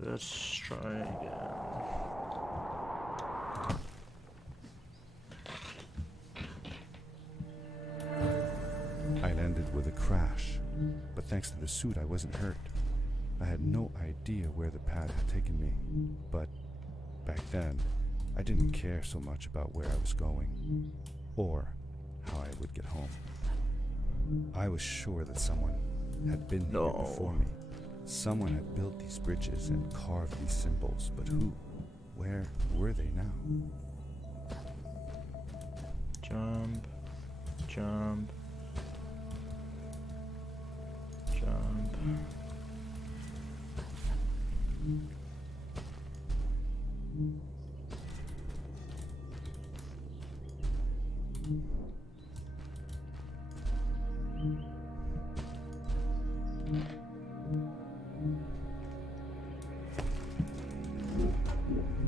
Let's try again. I landed with a crash, but thanks to the suit I wasn't hurt. I had no idea where the pad had taken me, but back then I didn't care so much about where I was going or how I would get home. I was sure that someone had been here before me. Someone had built these bridges and carved these symbols, but who? Where were they now? Jump, jump, jump.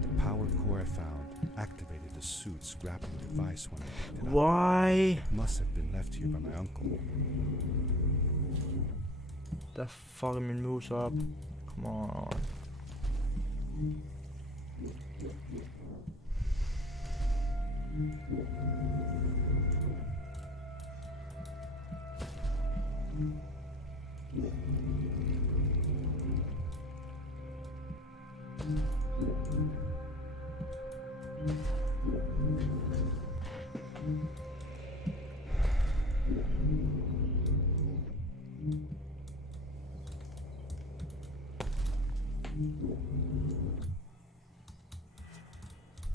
The power core I found activated the suit's grappling device when I picked it up. Why? It must have been left here by my uncle. Der fucker min mus op. Come on.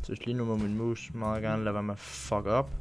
Så lige nu må min mus meget gerne lade være med at fuck op.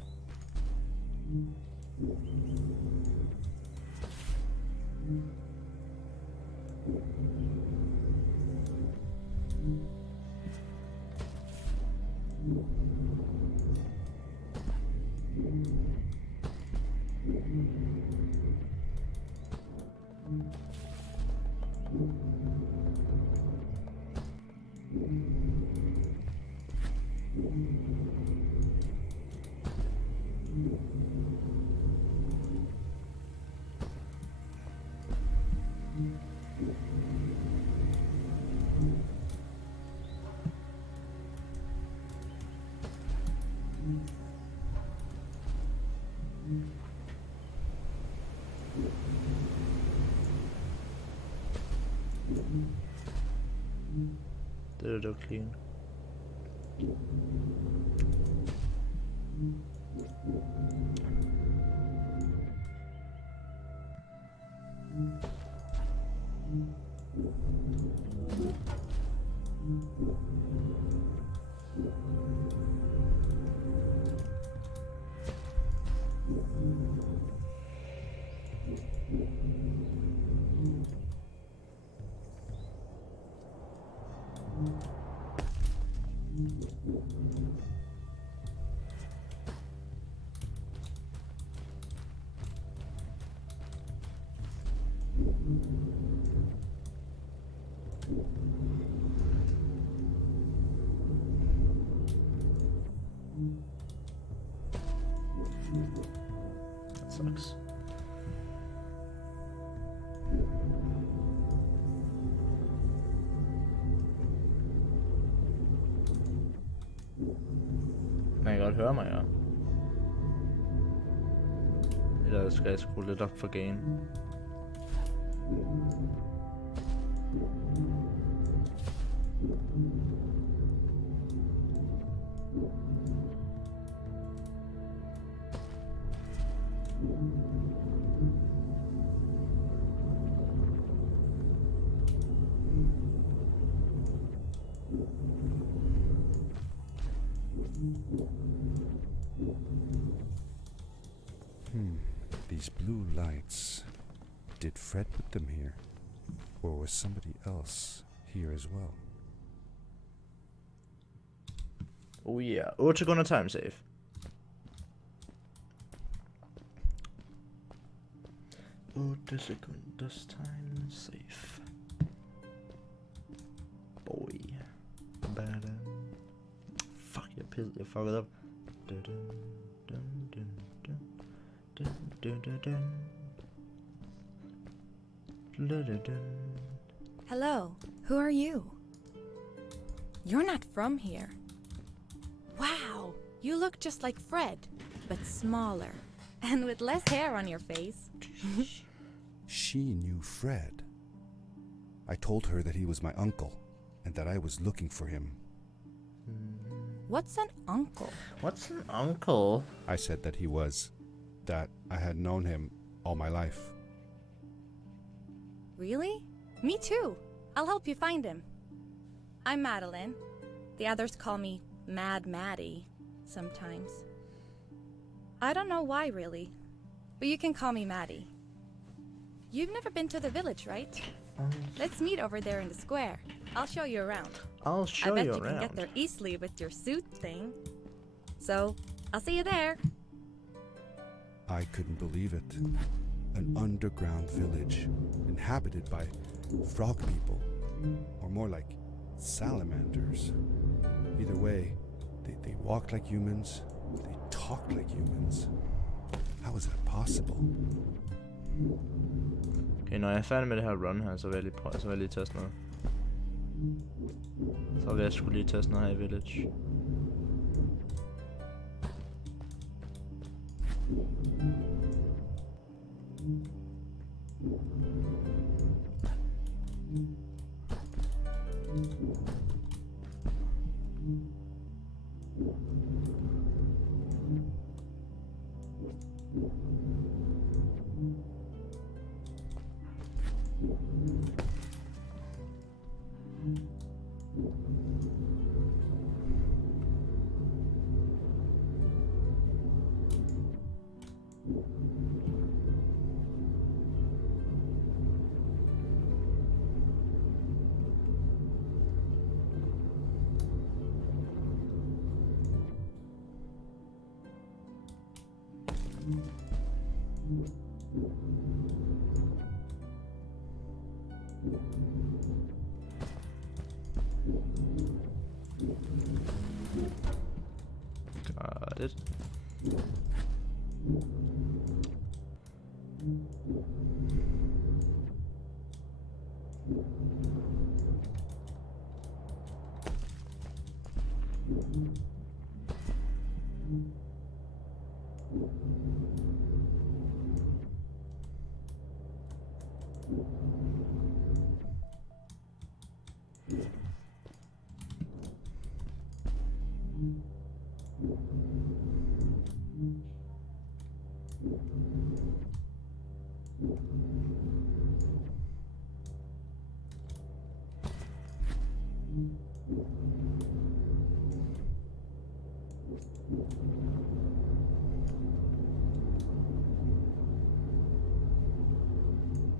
Det er clean. That sucks. Man kan godt høre mig, ja. Eller skal jeg skrue lidt op for gain? These blue lights. Did Fred put them here? Or was somebody else here as well? Oh yeah, 8 sekunder time save. Otte sekunders time save. Boy. Badum. Fuck, jeg fucked up. Dun, dun, dun, dun, dun, dun, dun, dun, dun. Dun, dun, dun. Hello, who are you? You're not from here. Wow, you look just like Fred, but smaller, and with less hair on your face. She knew Fred. I told her that he was my uncle, and that I was looking for him. What's an uncle? What's an uncle? I said that he was, that I had known him all my life. Really? Me too. I'll help you find him. I'm Madeline. The others call me Mad Maddie sometimes. I don't know why, really, but you can call me Maddie. You've never been to the village, right? Let's meet over there in the square. I'll show you around. I'll show I bet you you can get there easily with your suit thing. So, I'll see you there. I couldn't believe it. An underground village, inhabited by frog people, or more like salamanders. Either way, they walked like humans, they talked like humans. How is that possible? Okay, når jeg er færdig med det her run her, så vil jeg lige prøve, så vil jeg lige teste noget. Så vil jeg skulle lige teste noget her i Village. Got it.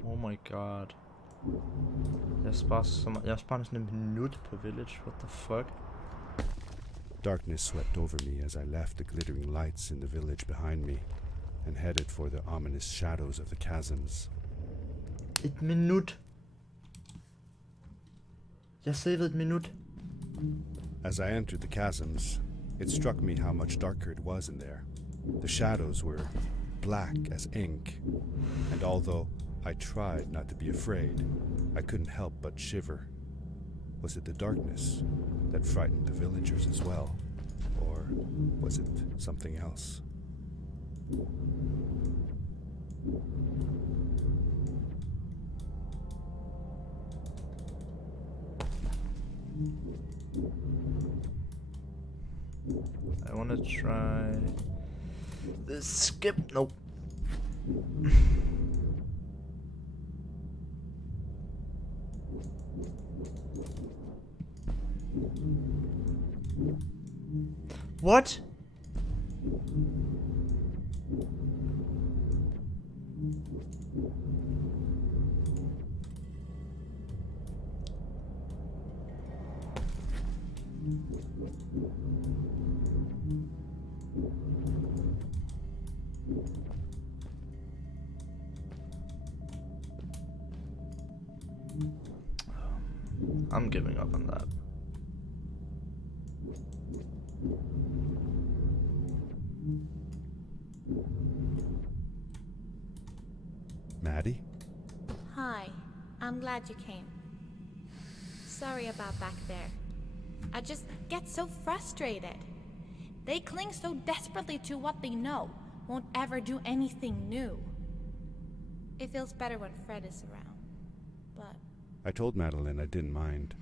Oh my god. Jeg sparer sådan en minut på Village. What the fuck? Darkness swept over me as I left the glittering lights in the village behind me and headed for the ominous shadows of the chasms. Et minut. Jeg savede et minut. As I entered the chasms, it struck me how much darker it was in there. The shadows were black as ink, and although I tried not to be afraid, I couldn't help but shiver. Was it the darkness that frightened the villagers as well? Or was it something else? I wanna try this skip. Nope. What? I'm giving up on that. Maddie? Hi, I'm glad you came. Sorry about back there. I just get so frustrated. They cling so desperately to what they know, won't ever do anything new. It feels better when Fred is around, but... I told Madeline I didn't mind,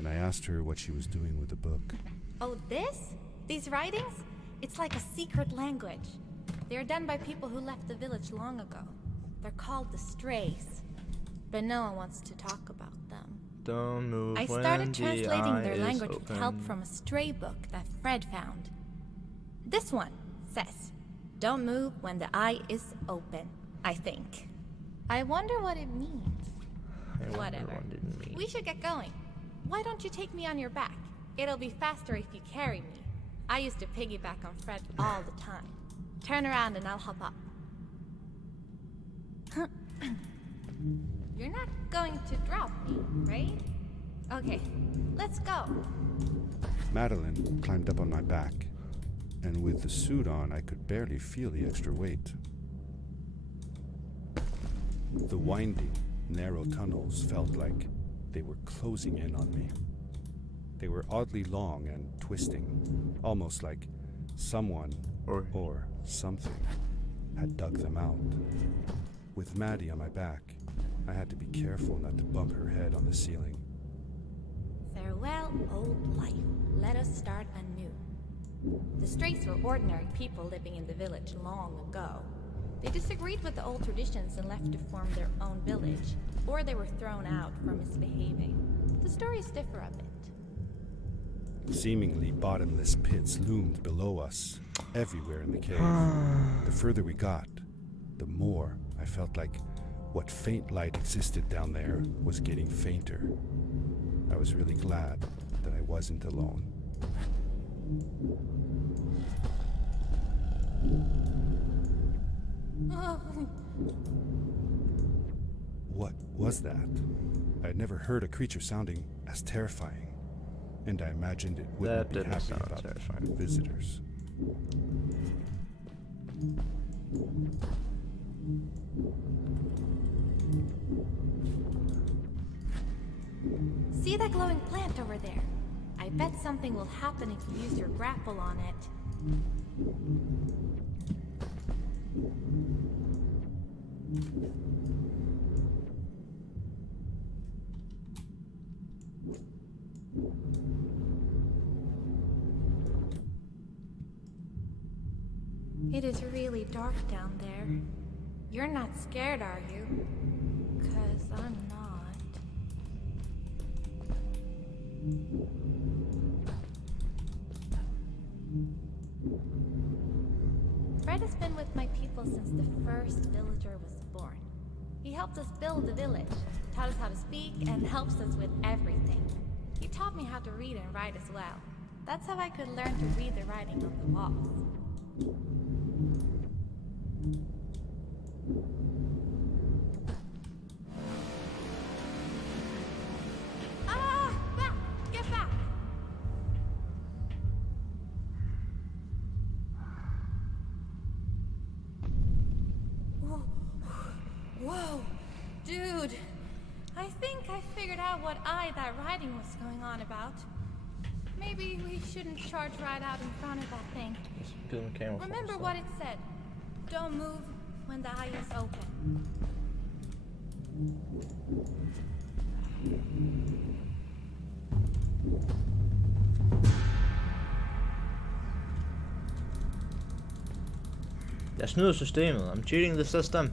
and I asked her what she was doing with the book. Oh, this? These writings? It's like a secret language. They are done by people who left the village long ago. They're called the Strays, but no one wants to talk about them. Don't move I when started the translating eye their is language with help open. from a stray book that Fred found. This one says, "Don't move when the eye is open," I think. I wonder what it means. I wonder Whatever. what it means. We should get going. Why don't you take me on your back? It'll be faster if you carry me. I used to piggyback on Fred all the time. Turn around and I'll hop up. You're not going to drop me, right? Okay, let's go. Madeline climbed up on my back, and with the suit on, I could barely feel the extra weight. The winding, narrow tunnels felt like they were closing in on me. They were oddly long and twisting, almost like someone or something had dug them out. With Maddie on my back, I had to be careful not to bump her head on the ceiling. Farewell, old life. Let us start anew. The Strays were ordinary people living in the village long ago. They disagreed with the old traditions and left to form their own village, or they were thrown out for misbehaving. The stories differ a bit. Seemingly bottomless pits loomed below us, everywhere in the cave. The further we got, the more I felt like what faint light existed down there was getting fainter. I was really glad that I wasn't alone. What was that? I had never heard a creature sounding as terrifying, and I imagined it wouldn't That be didn't happy sound about terrifying. visitors. See that glowing plant over there? I bet something will happen if you use your grapple on it. It is really dark down there. You're not scared, are you? 'Cause I'm not. Fred has been with my people since the first villager was born. He helped us build the village, taught us how to speak, and helps us with everything. He taught me how to read and write as well. That's how I could learn to read the writing on the walls. Ah! Back! Get back! Whoa! Dude! I think I figured out what that writing was going on about. Maybe we shouldn't charge right out in front of that thing. Remember what it said. Don't move when the eye is open. Jeg snyder systemet. I'm cheating the system.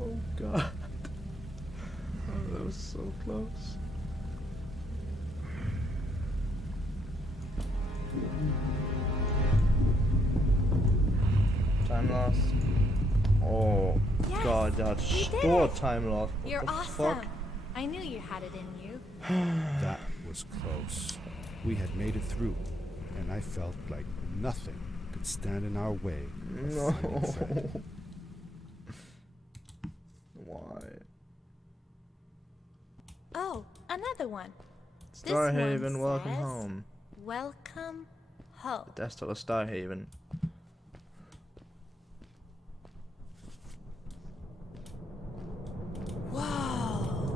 Oh god. Oh, that was so close. Time loss. Oh Yes, god, that's we did store it. time loss. What You're the awesome. fuck? I knew you had it in you. That was close. We had made it through, and I felt like nothing could stand in our way of finding Fred. Why? Oh, another one. Starhaven, welcome home. Welcome home. That's still a Starhaven. Whoa!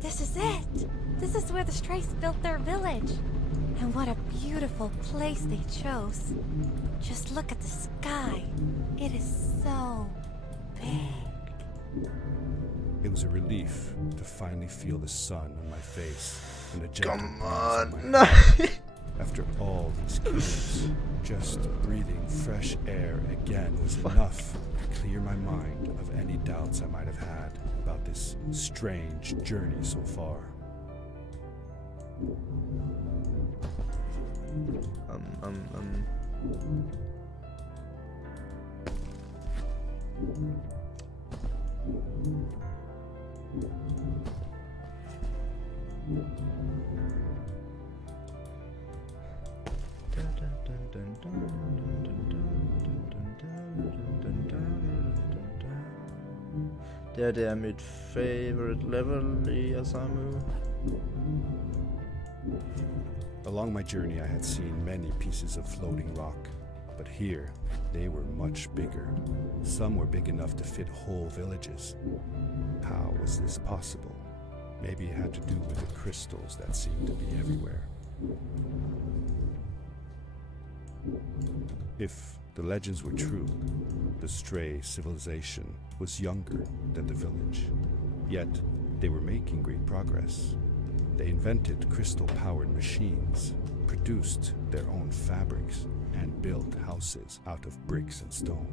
This is it! This is where the Strays built their village. And what a beautiful place they chose. Just look at the sky. It is so big. It was a relief to finally feel the sun on my face and the gentle Come breeze on on! my No. hair. After all these kilometers, just breathing fresh air again was enough to clear my mind of any doubts I might have had about this strange journey so far. Det er mit favorite level i Asamu. Along my journey, I had seen many pieces of floating rock, but here, they were much bigger. Some were big enough to fit whole villages. How was this possible? Maybe it had to do with the crystals that seemed to be everywhere. If the legends were true, the Stray civilization was younger than the village. Yet, they were making great progress. They invented crystal-powered machines, produced their own fabrics, and built houses out of bricks and stone.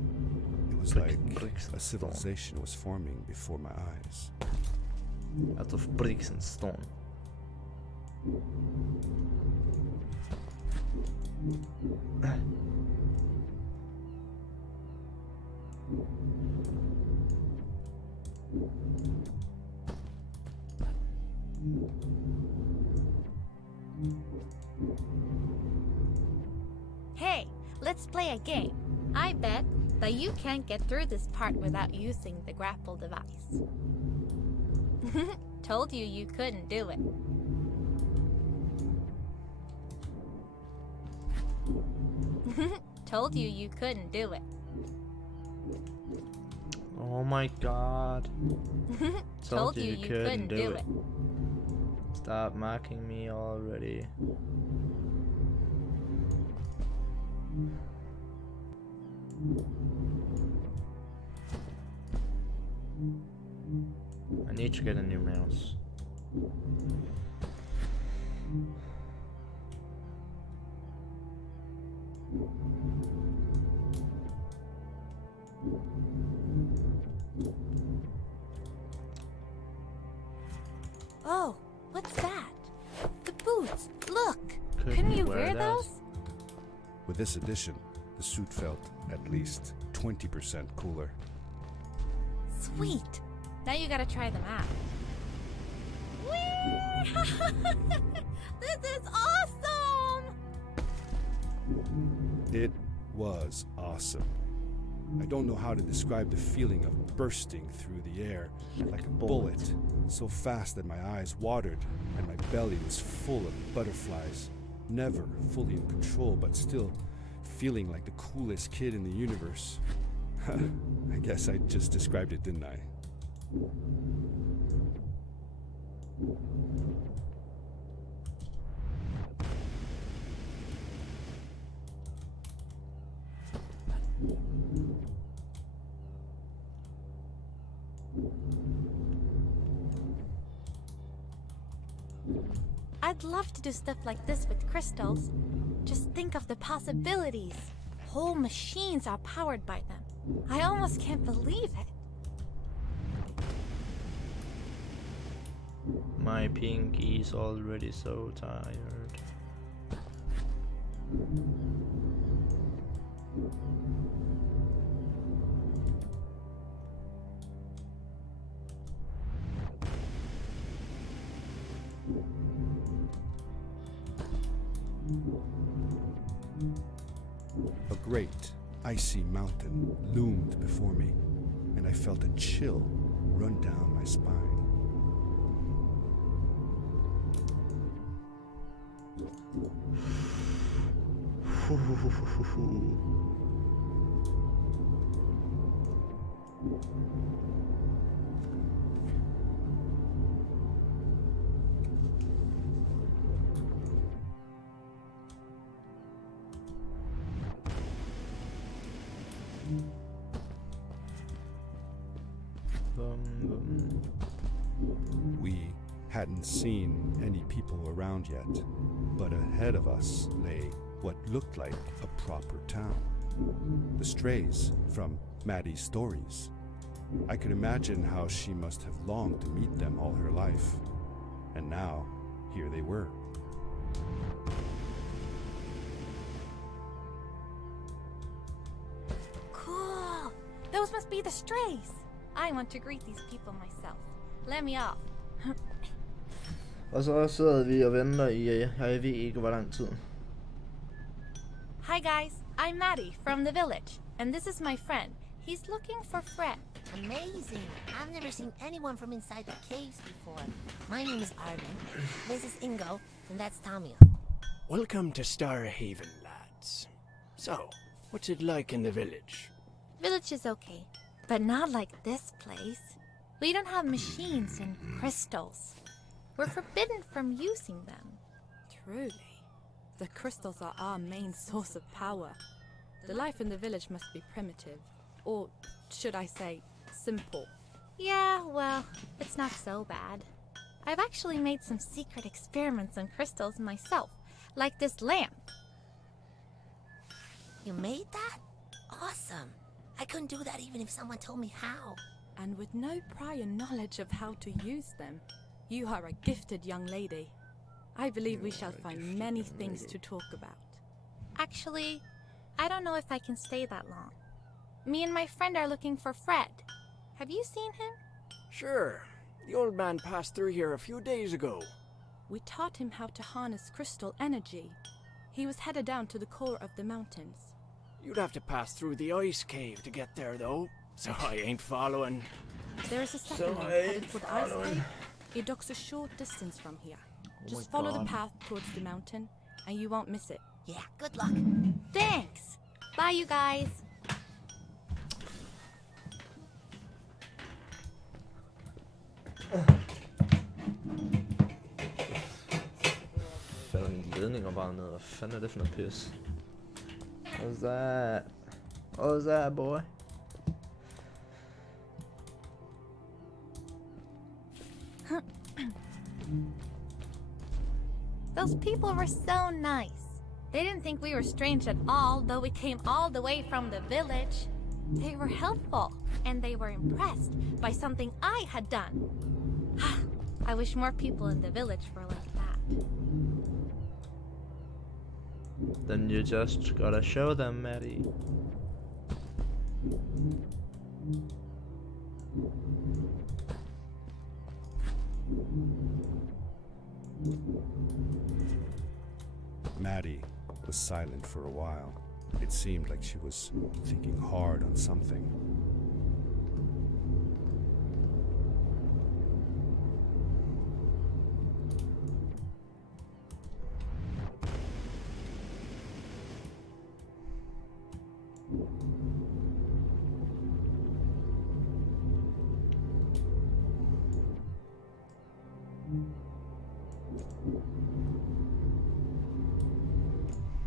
It was like a civilization was forming before my eyes. Out of bricks and stone. Hey, let's play a game. I bet that you can't get through this part without using the grapple device. Told you you couldn't do it. Told you you couldn't do it. Oh my god. Told you you couldn't do it. Stop mocking me already. I need to get a new mouse. Oh, what's that? The boots! Look! Couldn't Couldn't you wear wear that? those? With this addition, the suit felt at least 20% cooler. Sweet! Now you gotta try them out. Whee! This is awesome! It was awesome. I don't know how to describe the feeling of bursting through the air like a bullet, so fast that my eyes watered and my belly was full of butterflies. Never fully in control, but still feeling like the coolest kid in the universe. I guess I just described it, didn't I? I'd love to do stuff like this with crystals. Just think of the possibilities. Whole machines are powered by them. I almost can't believe it. My pinky's already so tired. A great, icy mountain loomed before me, and I felt a chill run down my spine. We hadn't seen any people around yet, but ahead of us lay what looked like a proper town. The strays from Maddie's stories. I could imagine how she must have longed to meet them all her life. And now, here they were. Cool! Those must be the strays. I want to greet these people myself. Let me off. Og så sidder vi og venter i, jeg ved ikke hvor lang tid. Hi guys, I'm Maddie from the village, and this is my friend. He's looking for Fred. Amazing. I've never seen anyone from inside the caves before. My name is Armin. This is Ingo, and that's Tamia. Welcome to Starhaven, lads. So, what's it like in the village? Village is okay, but not like this place. We don't have machines and crystals. We're forbidden from using them. Truly. The crystals are our main source of power. The life in the village must be primitive. Or should I say, simple. Yeah, well, it's not so bad. I've actually made some secret experiments on crystals myself, like this lamp. You made that? Awesome. I couldn't do that even if someone told me how. And with no prior knowledge of how to use them, you are a gifted young lady. I believe we shall find many things to talk about. Actually, I don't know if I can stay that long. Me and my friend are looking for Fred. Have you seen him? Sure. The old man passed through here a few days ago. We taught him how to harness crystal energy. He was headed down to the core of the mountains. You'd have to pass through the ice cave to get there, though. So I ain't following. There is a settlement headed for the ice cave. It docks a short distance from here. Just follow the path towards the mountain, and you won't miss it. Yeah, good luck. Thanks! Bye, you guys! Falder mine ledninger bare ned. Hvad fanden er det for noget pis? What's that? What's that, boy? Those people were so nice. They didn't think we were strange at all, though we came all the way from the village. They were helpful, and they were impressed by something I had done. I wish more people in the village were like that. Then you just gotta show them, Maddie. Maddie was silent for a while. It seemed like she was thinking hard on something.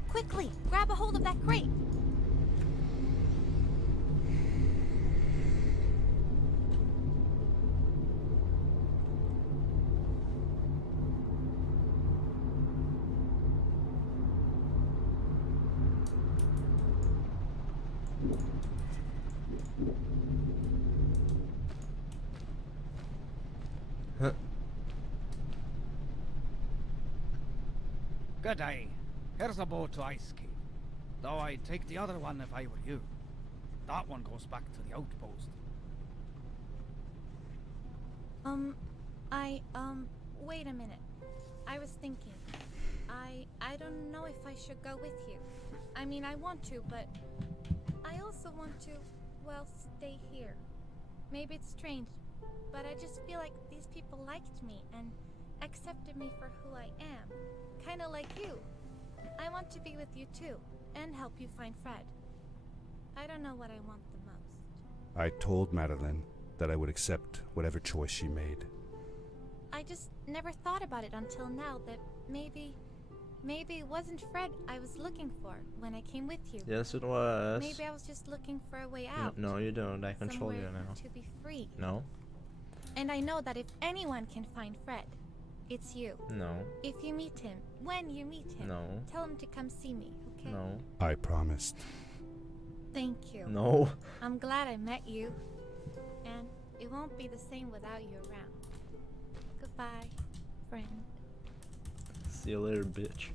Quickly, grab a hold of that crate. Good day. Here's a boat to Ice Cave. Though I'd take the other one if I were you. That one goes back to the outpost. Wait a minute. I was thinking. I don't know if I should go with you. I mean, I want to, but I also want to, well, stay here. Maybe it's strange, but I just feel like these people liked me and accepted me for who I am. Kinda like you. I want to be with you too, and help you find Fred. I don't know what I want the most. I told Madeline that I would accept whatever choice she made. I just never thought about it until now that maybe it wasn't Fred I was looking for when I came with you. Yes, it was. Maybe I was just looking for a way out. No, you don't. I control you somewhere now. to be free. No. And I know that if anyone can find Fred, it's you. No. If you meet him, when you meet him, No. tell him to come see me, okay? No. I promised. Thank you. No. I'm glad I met you. And it won't be the same without you around. Goodbye, friend. See you later, bitch.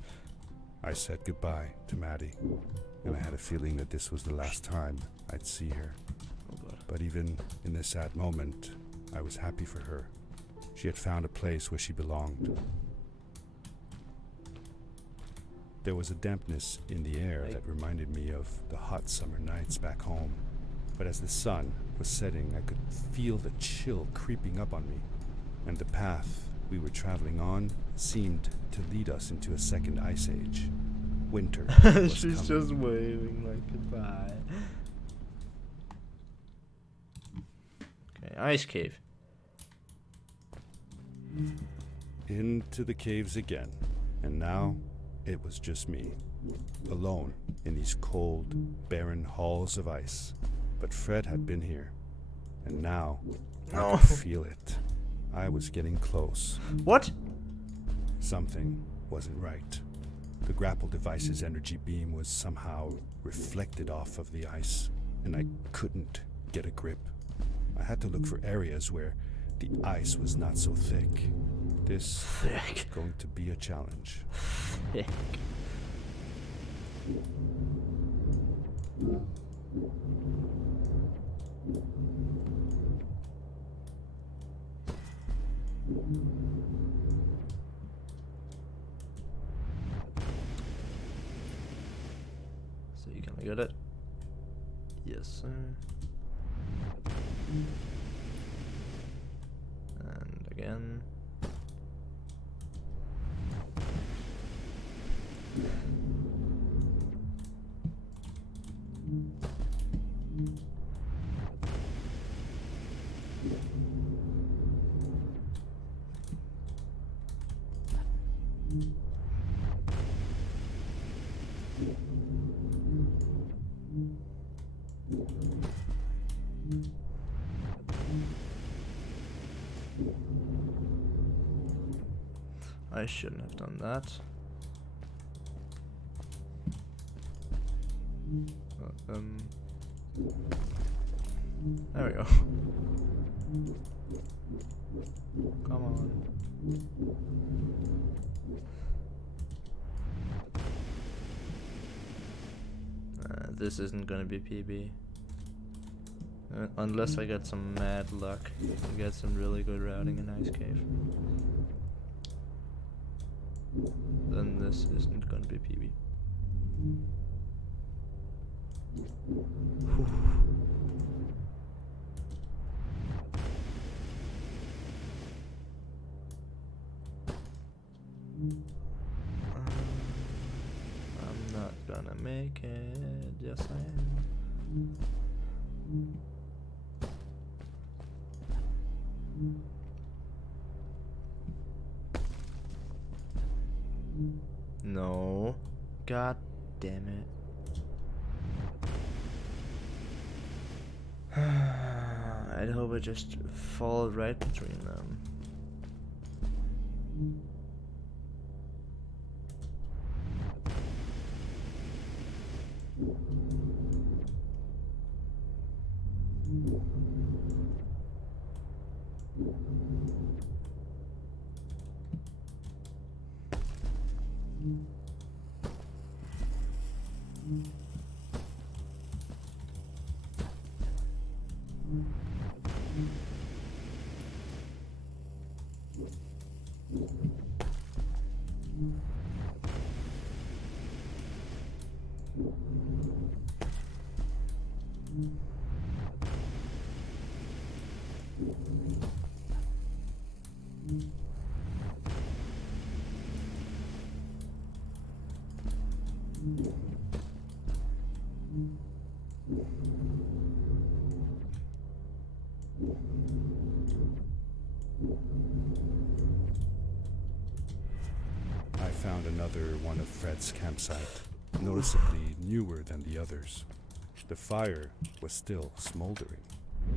I said goodbye to Maddie, and I had a feeling that this was the last time I'd see her. Oh god. But even in this sad moment, I was happy for her. She had found a place where she belonged. There was a dampness in the air that reminded me of the hot summer nights back home. But as the sun was setting, I could feel the chill creeping up on me, and the path we were traveling on seemed to lead us into a second ice age. Winter was She's coming. just waving like goodbye. Okay, ice cave. Into the caves again, and now it was just me, alone in these cold, barren halls of ice. But Fred had been here, and now I No. could feel it. I was getting close. What? Something wasn't right. The grapple device's energy beam was somehow reflected off of the ice, and I couldn't get a grip. I had to look for areas where the ice was not so thick. This Thick. was going to be a challenge. Thick. So you gonna get it? Yes, sir. And again. I shouldn't have done that. There we go. Come on. This isn't gonna be PB. Unless I get some mad luck and get some really good routing in Ice Cave. Then this isn't gonna be PB. Whew. I'm not gonna make it. Yes, I am. No. God damn it. I'd hope I just fall right between them. found another one of Fred's campsite, noticeably newer than the others. The fire was still smoldering,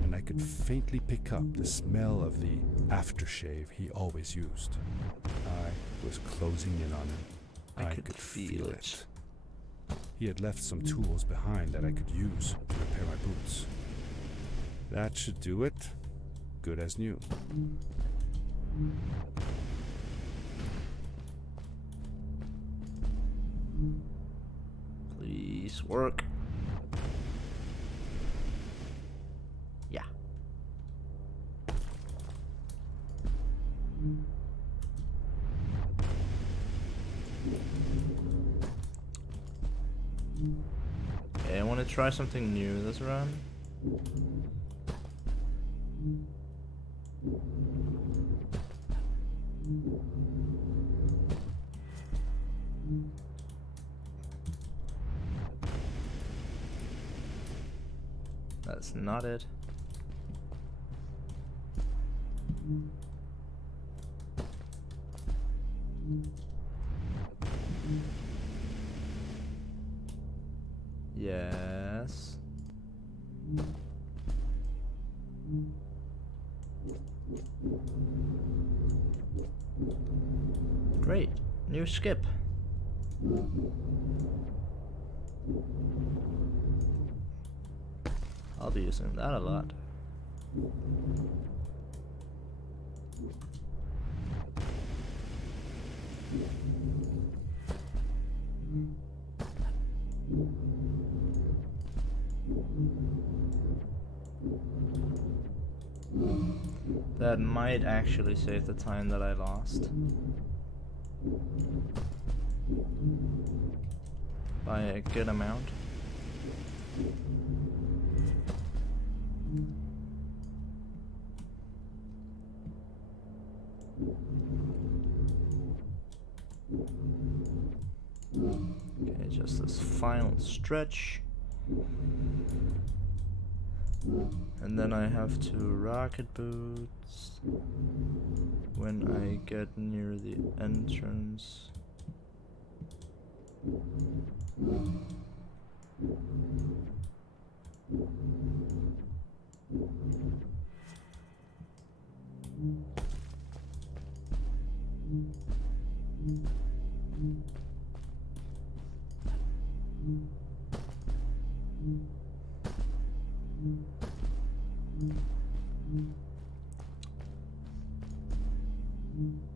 and I could faintly pick up the smell of the aftershave he always used. I was closing in on him. I could feel it. He had left some tools behind that I could use to repair my boots. That should do it. Good as new. Please work. Yeah. Okay, I want to try something new this run. That's not it. Yes. Great. New skip. I'll be using that a lot. That might actually save the time that I lost. By a good amount. Okay, just this final stretch. And then I have to rocket boots when I get near the entrance.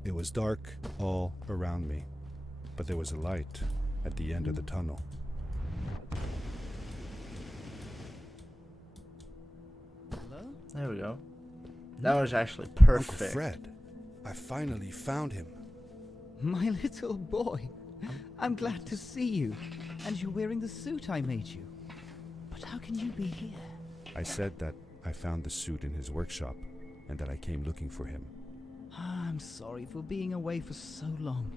It was dark all around me, but there was a light at the end of the tunnel. Hello? There we go. That was actually perfect. Uncle Fred, I finally found him. My little boy. I'm glad to see you. And you're wearing the suit I made you. But how can you be here? I said that I found the suit in his workshop and that I came looking for him. I'm sorry for being away for so long.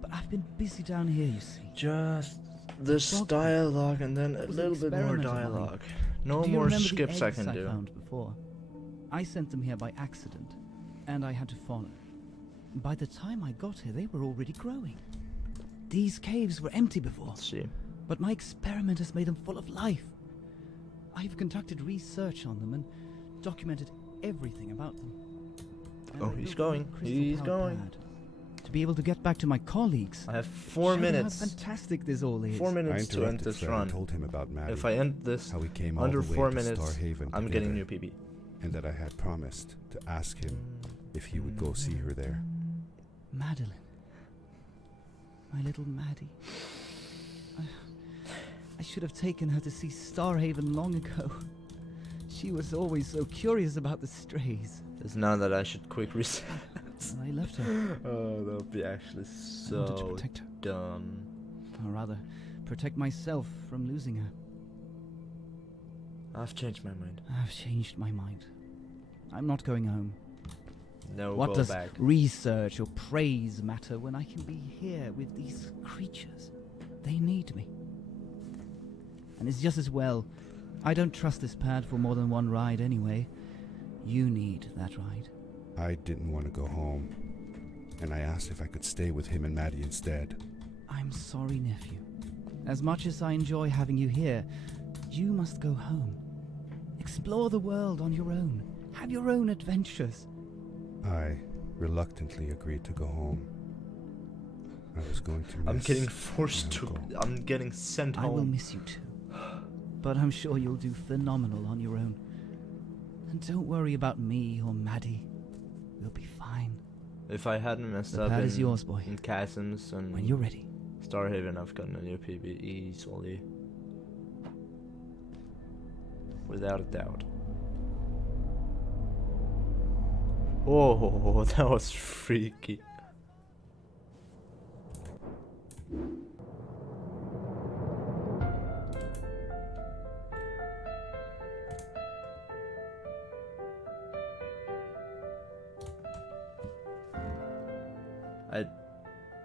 But I've been busy down here, you see. Just this Dog dialogue and then a was little an bit more experiment of mine. dialogue. No Do you more remember the skips I eggs can do. found before? I sent them here by accident, and I had to follow. By the time I got here, they were already growing. These caves were empty before, Let's see. but my experiment has made them full of life. I've conducted research on them and documented everything about them. And Oh, I he's built a going. crystal He's powered going. pad to be able to get back to my colleagues. I have 4 show them minutes. How fantastic this all is. 4 I minutes to end interrupted this Fred run. and told him about Maddie, If I end this how he came under all the way 4 to minutes, Starhaven I'm together, getting new PB. and that I had promised to ask him if he would go see her there. Madeline. My little Maddie. I should have taken her to see Starhaven long ago. She was always so curious about the strays. It's now that I should quick reset. And I left her. Oh, that would be actually I wanted to so protect her. dumb. Or rather, protect myself from losing her. I've changed my mind. I've changed my mind. I'm not going home. No, What go does back. research or praise matter when I can be here with these creatures? They need me. And it's just as well. I don't trust this pad for more than one ride anyway. You need that ride. I didn't want to go home, and I asked if I could stay with him and Maddie instead. I'm sorry, nephew. As much as I enjoy having you here, you must go home. Explore the world on your own. Have your own adventures. I reluctantly agreed to go home. I was going to miss I'm getting forced my to. uncle. I'm getting sent I will home. miss you too. But I'm sure you'll do phenomenal on your own. And don't worry about me or Maddie. We'll be fine. If I hadn't messed The up pad in, is yours, boy. in Chasms and When you're ready. Starhaven, I've gotten a new PB easily. Without a doubt. Oh, that was freaky.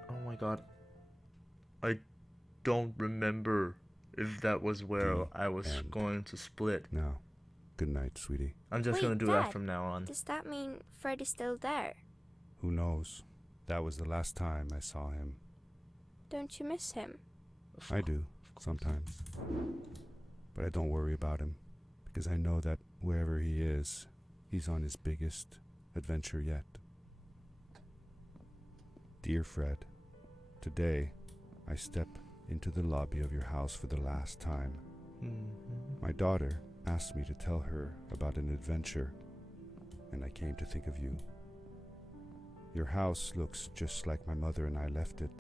Oh my god. I don't remember if that was where The I was end. going to split. Now, good night, sweetie. I'm just Wait, gonna do that Dad, from now on. Does that mean Fred is still there? Who knows? That was the last time I saw him. Don't you miss him? I do, sometimes. But I don't worry about him, because I know that wherever he is, he's on his biggest adventure yet. Dear Fred, today I step into the lobby of your house for the last time. My daughter asked me to tell her about an adventure, and I came to think of you. Your house looks just like my mother and I left it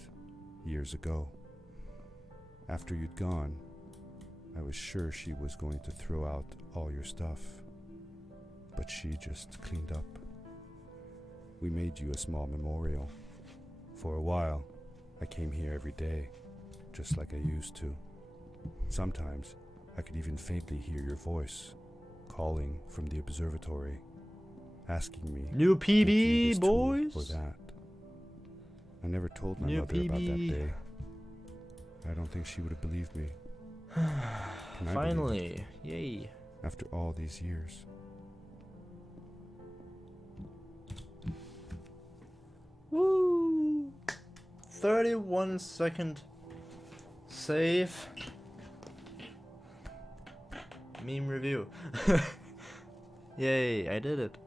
years ago. After you'd gone, I was sure she was going to throw out all your stuff, but she just cleaned up. We made you a small memorial. For a while, I came here every day, just like I used to. Sometimes, I could even faintly hear your voice, calling from the observatory, asking me, New "Did you PB, this tool boys. or that?" I never told my New mother about that PB. day. I don't think she would have believed me. Can I believe Finally, yay. it after all these years? Woo! 31-second save. Meme review. Yay, I did it.